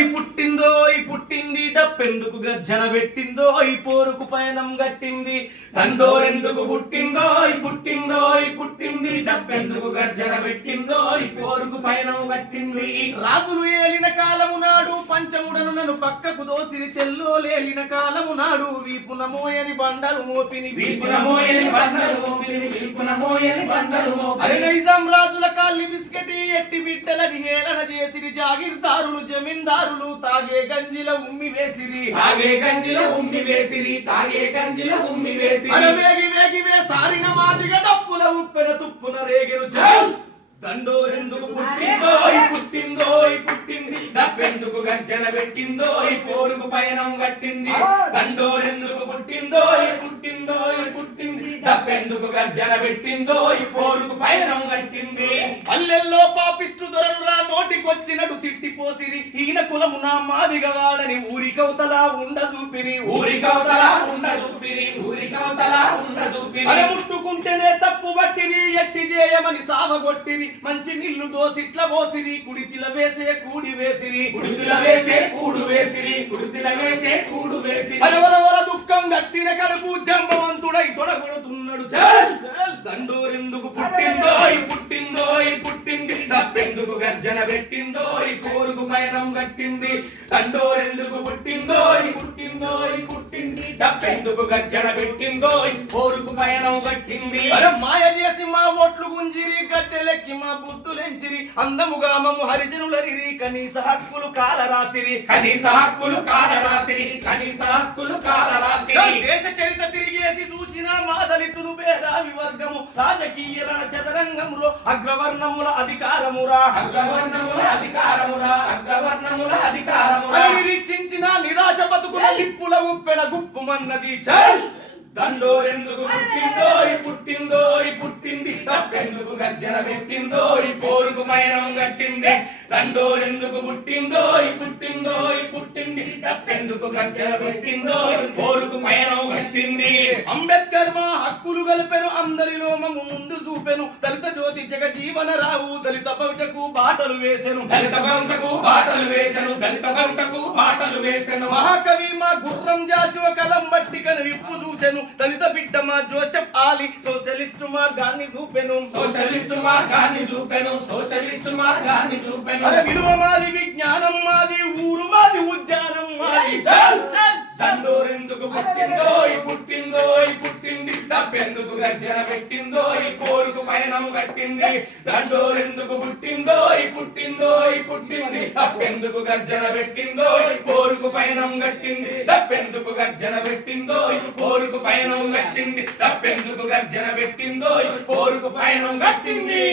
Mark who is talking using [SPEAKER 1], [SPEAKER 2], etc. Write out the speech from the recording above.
[SPEAKER 1] ఈ పుట్టిందో ఈ పుట్టింది డప్పెందుకు గర్జన పెట్టిందో ఈ పోరుకు పయనం గట్టింది. దండోరెందుకు పుట్టిందో ఈ పుట్టిందో ఈ పుట్టింది. డప్పెందుకు గర్జన పెట్టిందో ఈ పోరుకు పయనం గట్టింది. రాజులు ఏలిన కాలం నాడు పంచముడను నన్ను పక్కకు దోసిరి తెల్లో లేలిన కాలము నాడు వీపున మోయని బండలు మోపిని
[SPEAKER 2] వీపున మోయని బండలు మోపిని, వీపున మోయని బండలు మోపిని.
[SPEAKER 1] అరే నైజాం రాజుల కాళ్ళి బిస్కెటి ఎట్టి బిడ్డలని హేళన చేసిరి జాగిర్దారులు జమీందారులు తాగే గంజిల ఉమ్మి వేసిరి.
[SPEAKER 2] తాగే గంజిలో ఉమ్మి వేసిరి తాగే గంజిలో ఉమ్మి వేసిరి.
[SPEAKER 1] అరే వేగి వేగి వే సారిన మాదిగ డప్పుల ఉప్పెన తుప్పున రేగెను చల్ దండోరెందుకు పుట్టింది?
[SPEAKER 2] గంచెన పెట్టిందో ఈ పోరుకు పయనం కట్టింది. దండోరెందుకు పుట్టిందో ఈ పుట్టిందో ఈ పుట్టింది. డబ్బెందుకు గర్జన పెట్టిందో ఈ పోరుకు పయనం కట్టింది.
[SPEAKER 1] పల్లెల్లో పాపిస్తు దొరలురా నోటికొచ్చినట్టు తిట్టిపోసిరి ఈయన కులము నా మాదిగ వాడని ఊరికవతలా ఉండ చూపిరి.
[SPEAKER 2] ఊరికవతల ఉండ చూపిరి ఊరికవతల ఉండ చూపిరి.
[SPEAKER 1] చేయమని సావగొట్టిరి మంచి నిల్లు దోసిట్ల పోసిరి కుడితిల వేసే కూడి వేసిరి.
[SPEAKER 2] కుడితిల వేసే కూడు వేసిరి కుడితిల వేసే కూడు వేసిరి.
[SPEAKER 1] వరవరవర దుఃఖం గట్టిన కడుపు జంబవంతుడై తొడగొడుతున్నాడు. చల్ దండోరెందుకు పుట్టిందో
[SPEAKER 2] పుట్టిందో ఈ పుట్టిందో డబ్బెందుకు గర్జన పెట్టిందో ఈ కోరుకు పయనం కట్టింది. దండోరెందుకు డబ్బెందుకు గర్జన పెట్టిందో? కోరుకు పయనం కట్టింది
[SPEAKER 1] మాయ చేసి మా ఓట్లు గుంజిరి గద్దెలెక్కి మా బుద్ధులెంచిరి. అందముగా మమ్ము హరిజనులరిరి కనీస హక్కులు కాల రాసిరి
[SPEAKER 2] కనీస హక్కులు కాల రాసిరి కనీస హక్కులు కాల రాసిరి
[SPEAKER 1] దళితులు భేదావి వర్గము రాజకీయ రణ చదరంగములో అగ్రవర్ణముల అధికారమురా.
[SPEAKER 2] అగ్రవర్ణముల అధికారమురా అగ్రవర్ణముల అధికారమురా.
[SPEAKER 1] నిరీక్షించిన నిరాశ బతుకుల నిప్పుల ఉప్పెన గుప్పుమన్నది చల్
[SPEAKER 2] దండోరెందుకు పుట్టిందో ఈ పుట్టిందో. ఈ పుట్టింది డబ్బెందుకు గర్జన పెట్టిందో ఈ పోరుకు మైనం కట్టింది. దండోరెందుకు పుట్టిందో ఈ పుట్టిందో. ఈ పుట్టింది డబ్బెందుకు గర్జన పెట్టిందో ఈ పోరుకు మైనం కట్టింది.
[SPEAKER 1] గలిపెను అందరిలో మమ్ము ముందు చూపెను. దళిత జ్యోతి జగ జీవన రావు దళిత భవితకు బాటలు వేసెను.
[SPEAKER 2] దళిత బంటకు బాటలు వేసెను దళిత బంటకు బాటలు వేసెను.
[SPEAKER 1] మహాకవి మా గుర్రం జాసువ కలం బట్టి కను విప్పు చూసెను. దళిత బిడ్డ మా జోసెఫ్ ఆలి సోషలిస్టు మార్గాన్ని చూపెను.
[SPEAKER 2] సోషలిస్టు మార్గాన్ని చూపెను సోషలిస్టు మార్గాన్ని చూపెను.
[SPEAKER 1] అరే విలువ మాది విజ్ఞానం మాది ఊరు మాది ఉద్యానం మాది. చల్ చల్
[SPEAKER 2] చందోరెందుకు పుట్టిందో డబ్బెందుకు గర్జన పెట్టిందో? ఈ కోరుకు పయనం కట్టింది. దండోరెందుకు పుట్టిందో? ఈ పుట్టిందో? ఈ పుట్టింది. డబ్బెందుకు గర్జన పెట్టిందో? ఈ కోరుకు పయనం కట్టింది. డబ్బెందుకు గర్జన పెట్టిందో? ఈ కోరుకు పయనం కట్టింది. డబ్బెందుకు గర్జన పెట్టిందో? ఈ కోరుకు పయనం కట్టింది.